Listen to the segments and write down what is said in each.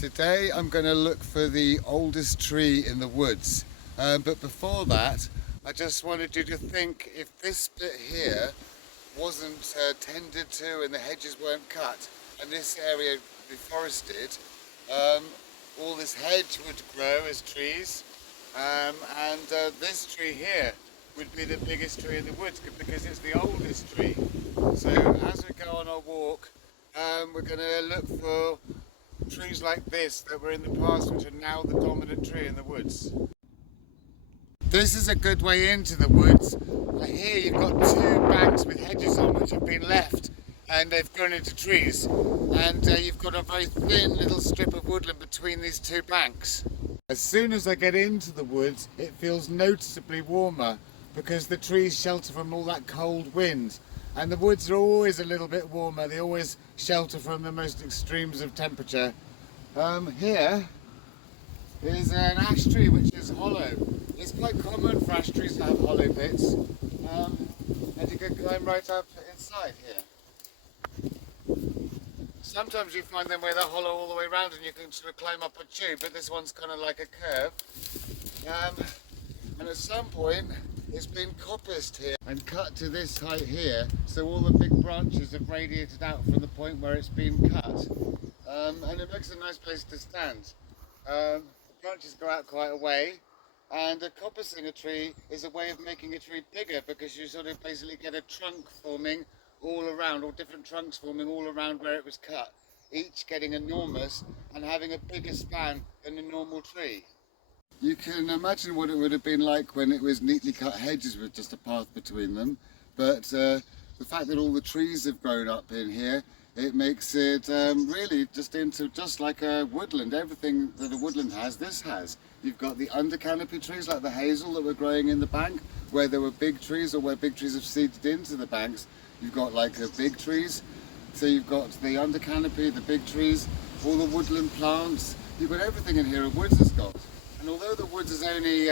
Today I'm going to look for the oldest tree in the woods, but before that I just wanted you to think, if this bit here wasn't tended to and the hedges weren't cut and this area reforested, all this hedge would grow as trees, and this tree here would be the biggest tree in the woods because it's the oldest tree. So as we go on our walk, we're going to look for trees like this that were in the past, which are now the dominant tree in the woods. This is a good way into the woods. Here you've got two banks with hedges on which have been left and they've grown into trees, and you've got a very thin little strip of woodland between these two banks. As soon as I get into the woods it feels noticeably warmer because the trees shelter from all that cold wind, and the woods are always a little bit warmer. They always shelter from the most extremes of temperature. Here is an ash tree which is hollow. It's quite common for ash trees to have hollow bits, and you can climb right up inside here. Sometimes you find them where they're hollow all the way around and you can sort of climb up a tube, but this one's kind of like a curve. And at some point it's been coppiced here and cut to this height here, so all the big branches have radiated out from the point where it's been cut, and it makes a nice place to stand. The branches go out quite a way, and coppicing a tree is a way of making a tree bigger because you sort of basically get a trunk forming all around, or different trunks forming all around where it was cut, each getting enormous and having a bigger span than a normal tree. You can imagine what it would have been like when it was neatly cut hedges with just a path between them, but the fact that all the trees have grown up in here, it makes it really just like a woodland. Everything that a woodland has, this has. You've got the under canopy trees like the hazel that were growing in the bank, where there were big trees or where big trees have seeded into the banks. You've got like the big trees, so you've got the under canopy, the big trees, all the woodland plants. You've got everything in here a woods has got. And although the woods is only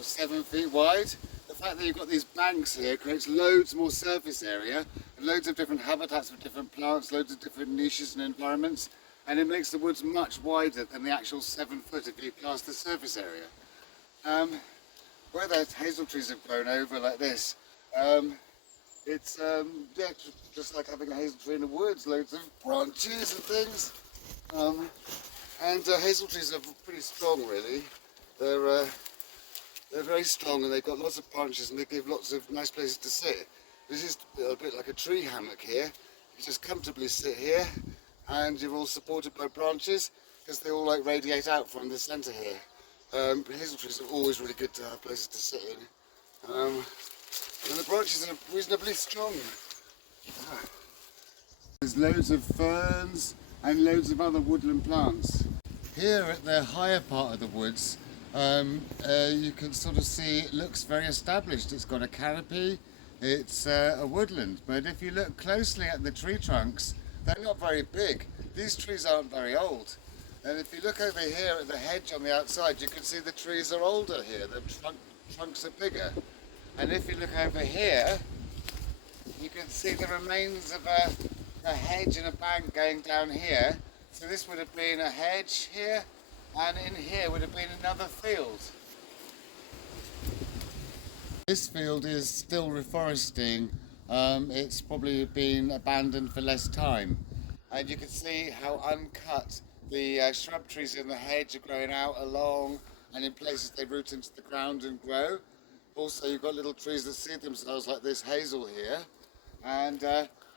7 feet wide, the fact that you've got these banks here creates loads more surface area and loads of different habitats for different plants, loads of different niches and environments, and it makes the woods much wider than the actual 7 foot if you class the surface area. Where those hazel trees have grown over like this, it's yeah, just like having a hazel tree in the woods, loads of branches and things. And hazel trees are pretty strong, really. They're very strong, and they've got lots of branches and they give lots of nice places to sit. This is a bit like a tree hammock here. You just comfortably sit here and you're all supported by branches because they all like radiate out from the centre here. Hazel trees are always really good to have places to sit in. And the branches are reasonably strong. There's loads of ferns and loads of other woodland plants. Here at the higher part of the woods, you can sort of see it looks very established. It's got a canopy, it's a woodland, but if you look closely at the tree trunks, they're not very big. These trees aren't very old. And if you look over here at the hedge on the outside, you can see the trees are older here, the trunks are bigger. And if you look over here, you can see the remains of a hedge and a bank going down here. So this would have been a hedge here, and in here would have been another field. This field is still reforesting. It's probably been abandoned for less time. And you can see how uncut the shrub trees in the hedge are growing out along, and in places they root into the ground and grow. Also you've got little trees that seed themselves like this hazel here, and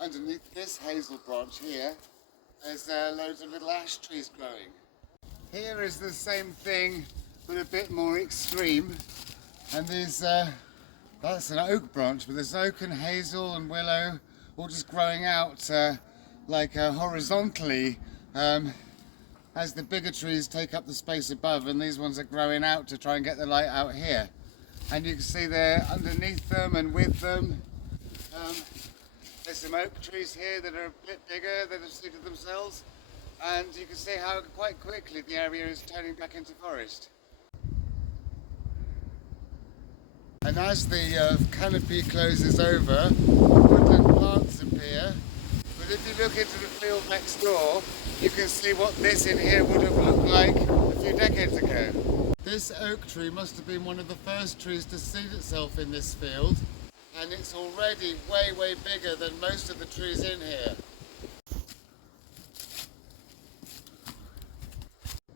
underneath this hazel branch here there's loads of little ash trees growing. Here is the same thing but a bit more extreme, and there's that's an oak branch, but there's oak and hazel and willow all just growing out like horizontally as the bigger trees take up the space above, and these ones are growing out to try and get the light out here. And you can see they're underneath them and with them. There's some oak trees here that are a bit bigger that have seeded themselves, and you can see how quite quickly the area is turning back into forest. And as the canopy closes over, woodland plants appear, but if you look into the field next door, you can see what this in here would have looked like a few decades ago. This oak tree must have been one of the first trees to seed itself in this field, and it's already way bigger than most of the trees in here.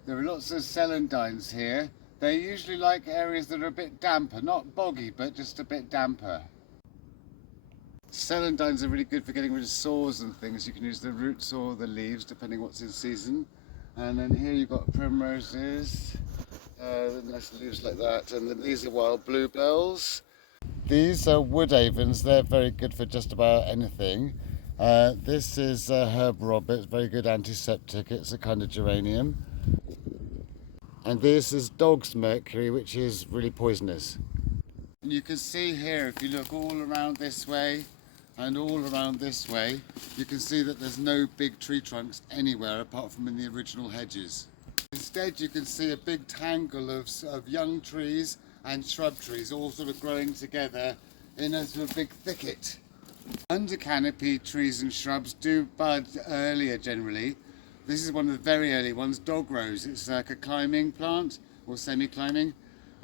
There are lots of celandines here. They usually like areas that are a bit damper, not boggy, but just a bit damper. Celandines are really good for getting rid of sores and things. You can use the roots or the leaves, depending what's in season. And then here you've got primroses, nice leaves like that. And then these are wild bluebells. These are wood avens. They're very good for just about anything. This is herb robert, very good antiseptic. It's a kind of geranium. And this is dog's mercury, which is really poisonous. And you can see here, if you look all around this way and all around this way, you can see that there's no big tree trunks anywhere apart from in the original hedges. Instead, you can see a big tangle of young trees and shrub trees all sort of growing together in a sort of big thicket. Under canopy trees and shrubs do bud earlier generally. This is one of the very early ones, dog rose. It's like a climbing plant, or semi-climbing.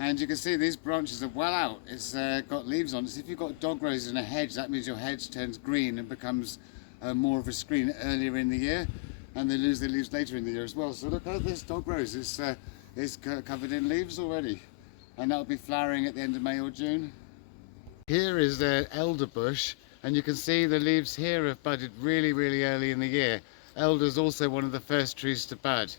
And you can see these branches are well out. It's got leaves on it. So if you've got dog roses in a hedge, that means your hedge turns green and becomes more of a screen earlier in the year. And they lose their leaves later in the year as well. So look at this dog rose. It's covered in leaves already. And that'll be flowering at the end of May or June. Here is the elder bush. And you can see the leaves here have budded really early in the year. Elder is also one of the first trees to bud.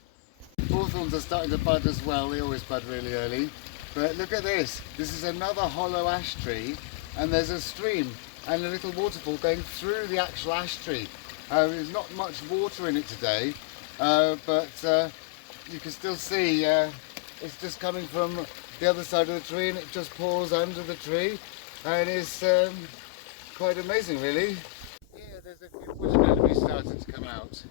Hawthorns are starting to bud as well, they always bud really early. But look at this, this is another hollow ash tree, and there's a stream and a little waterfall going through the actual ash tree. There's not much water in it today, but you can still see it's just coming from the other side of the tree, and it just pours under the tree, and it's quite amazing really. There's a few wood anemones starting to come out.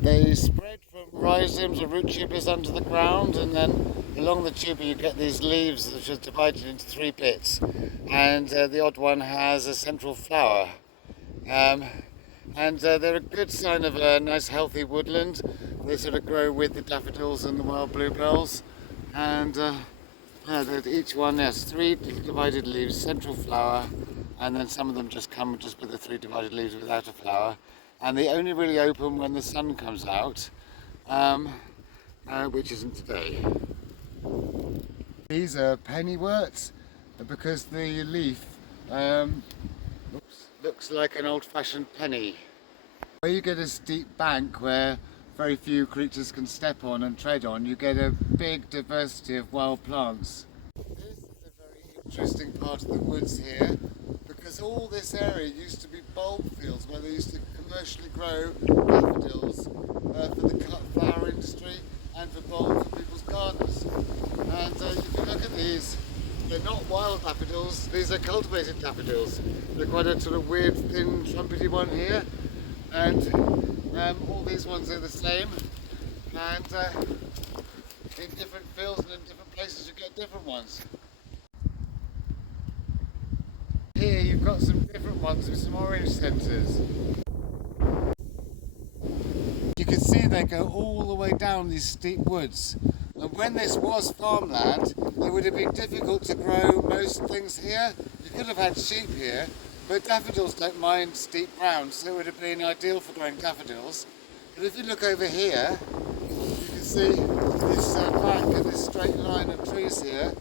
They spread from rhizomes or root tubers under the ground, and then along the tuber you get these leaves which are divided into 3 bits, and the odd one has a central flower. And they're a good sign of a nice healthy woodland. They sort of grow with the daffodils and the wild bluebells, and each one has 3 divided leaves, central flower, and then some of them just come just with the 3 divided leaves without a flower, and they only really open when the sun comes out, which isn't today. These are pennyworts because the leaf looks like an old-fashioned penny. Where you get a steep bank where very few creatures can step on and tread on, you get a big diversity of wild plants. This is a very interesting part of the woods here, because all this area used to be bulb fields where they used to commercially grow daffodils for the cut flower industry and for bulbs for people's gardens. And you can look at these, they're not wild daffodils, these are cultivated daffodils. They're quite a sort of weird, thin, trumpety one here, and all these ones are the same, and in different fields and in different places you get different ones. Here you've got some different ones with some orange centres. You can see they go all the way down these steep woods. And when this was farmland, it would have been difficult to grow most things here. You could have had sheep here, but daffodils don't mind steep ground, so it would have been ideal for growing daffodils. But if you look over here, you can see this bank and this straight line of trees here,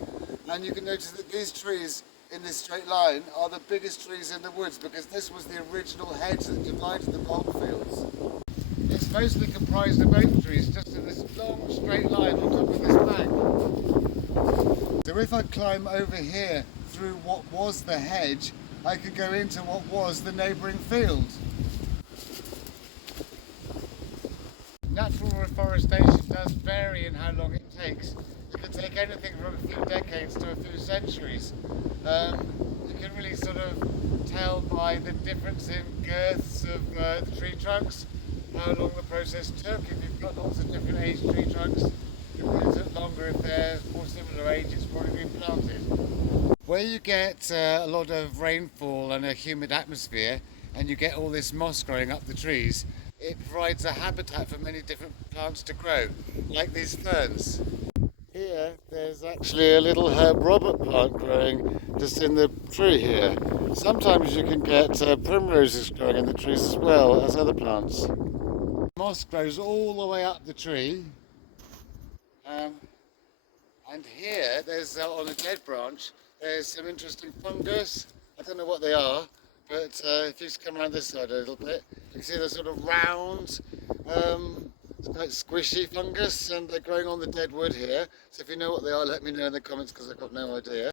and you can notice that these trees in this straight line are the biggest trees in the woods, because this was the original hedge that divided the bulb fields. It's mostly comprised of oak trees just in this long straight line on top of this bank. So if I climb over here through what was the hedge, I could go into what was the neighbouring field. Natural reforestation does vary in how long it takes. It can take anything from a few decades to a few centuries. You can really sort of tell by the difference in girths of tree trunks how long the process took. If you've got lots of different age tree trunks, it will take longer. If they're more similar age, it's probably been planted. Where you get a lot of rainfall and a humid atmosphere, and you get all this moss growing up the trees, it provides a habitat for many different plants to grow, like these ferns. Here, there's actually a little herb Robert plant growing just in the tree here. Sometimes you can get primroses growing in the trees as well as other plants. Moss grows all the way up the tree. And here, there's on a dead branch, there's some interesting fungus. I don't know what they are, but if you just come around this side a little bit, you can see they're sort of round, quite squishy fungus, and they're growing on the dead wood here. So if you know what they are, let me know in the comments, because I've got no idea.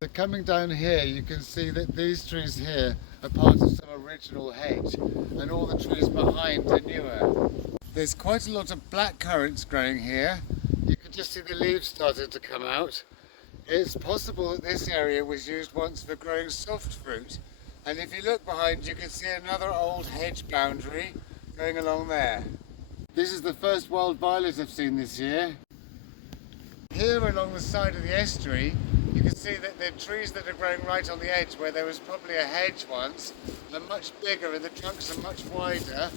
So coming down here, you can see that these trees here are part of some original hedge, and all the trees behind are newer. There's quite a lot of black currants growing here. You can just see the leaves starting to come out. It's possible that this area was used once for growing soft fruit. And if you look behind, you can see another old hedge boundary going along there. This is the first wild violet I've seen this year. Here along the side of the estuary, you can see that the trees that are growing right on the edge, where there was probably a hedge once, are much bigger and the trunks are much wider,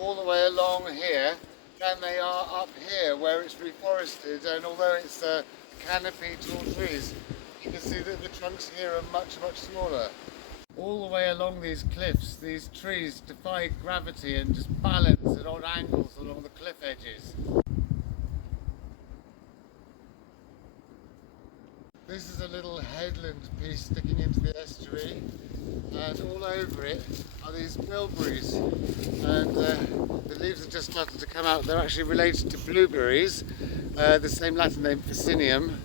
all the way along here than they are up here where it's reforested, and although it's canopy tall trees, you can see that the trunks here are much smaller. All the way along these cliffs, these trees defy gravity and just balance at odd angles along the cliff edges. This is a little headland piece sticking into the estuary, and all over it are these bilberries, and the leaves are just starting to come out. They're actually related to blueberries, the same Latin name Vaccinium,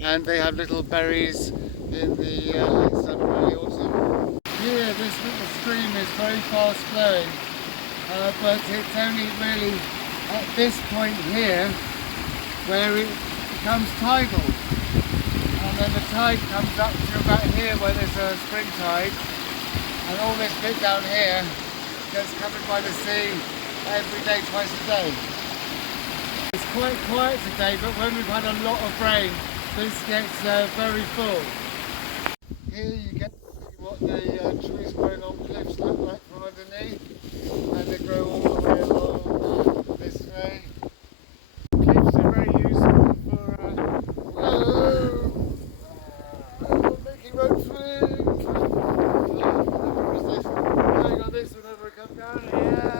and they have little berries in the late summer, early autumn. Here this little stream is very fast flowing, but it's only really at this point here where it becomes tidal. And then the tide comes up to about here where there's a spring tide, and all this bit down here gets covered by the sea every day, twice a day. It's quite quiet today, but when we've had a lot of rain, this gets very full. Here you get to see what the trees growing on cliffs look like from underneath, and they grow all the way along this way. Cliffs are very useful for making road swing. Going on this whenever I come down here.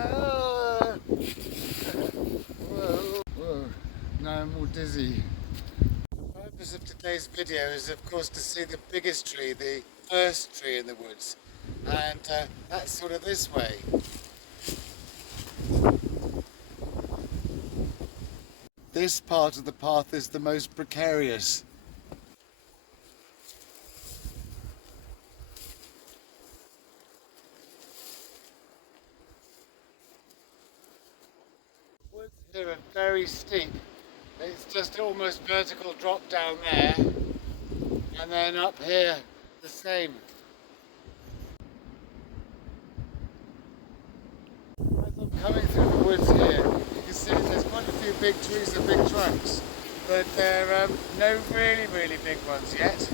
Whoa. Now I'm all dizzy. The purpose of today's video is of course to see the biggest tree, the first tree in the woods. And that's sort of this way. This part of the path is the most precarious. Woods here are very steep. It's just almost vertical drop down there, and then up here the same. As I'm coming through the woods here, you can see there's quite a few big trees and big trunks, but there are no really big ones yet.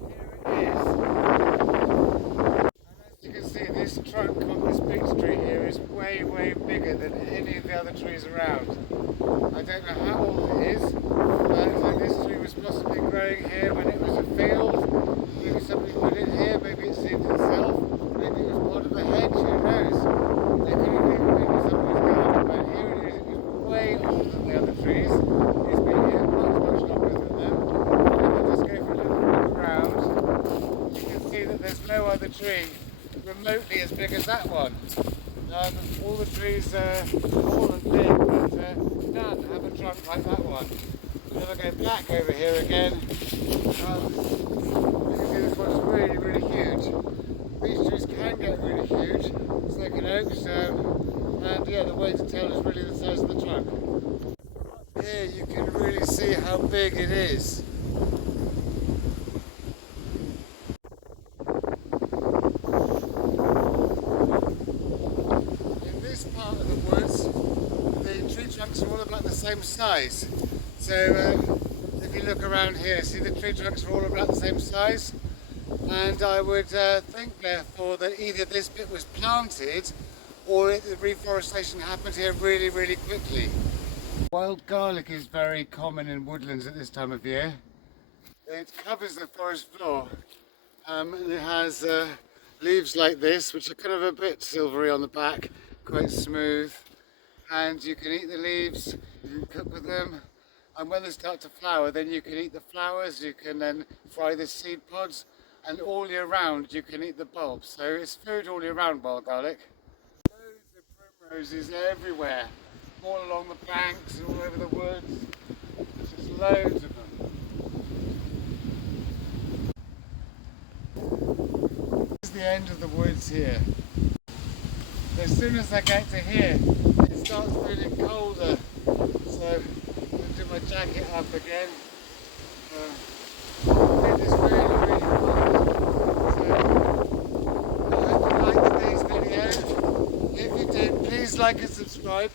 Here it is. And as you can see, this trunk on this big tree here is way bigger than any of the other trees around. I don't know how old it is, but this tree was possibly growing here when it was a field. Maybe somebody put it here, maybe it seeded itself, maybe it was part of a hedge, who knows? It could have even been somebody's garden, but here it is. It was way older than the other trees. It's been here much longer than them. And if I just go for a little look around, you can see that there's no other tree remotely as big as that one. All the trees are tall and big, but none have a trunk like that one. And if I go back over here again, you can see this one's really huge. These trees can get really huge, it's like an oak, and yeah, the way to tell is really the size of the trunk. Up here you can really see how big it is. Are all about the same size. So if you look around here, see the tree trunks are all about the same size. and I would think therefore that either this bit was planted or the reforestation happened here really, really quickly. Wild garlic is very common in woodlands at this time of year. It covers the forest floor, and it has leaves like this, which are kind of a bit silvery on the back, quite smooth. And you can eat the leaves, you can cook with them, and when they start to flower, then you can eat the flowers, you can then fry the seed pods, and all year round you can eat the bulbs. So it's food all year round, wild garlic. Loads of primroses everywhere, all along the banks and all over the woods. Just loads of them. This is the end of the woods here. As soon as I get to here, it starts feeling colder. So I'm going to do my jacket up again. It is really, really cold. So I hope you liked today's video. If you did, please like and subscribe.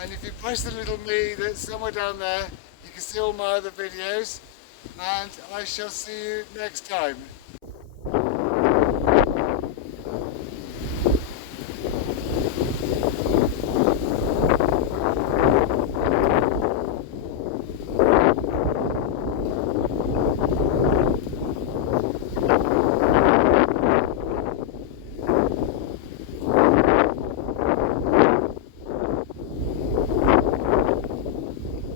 And if you press the little me that's somewhere down there, you can see all my other videos. And I shall see you next time.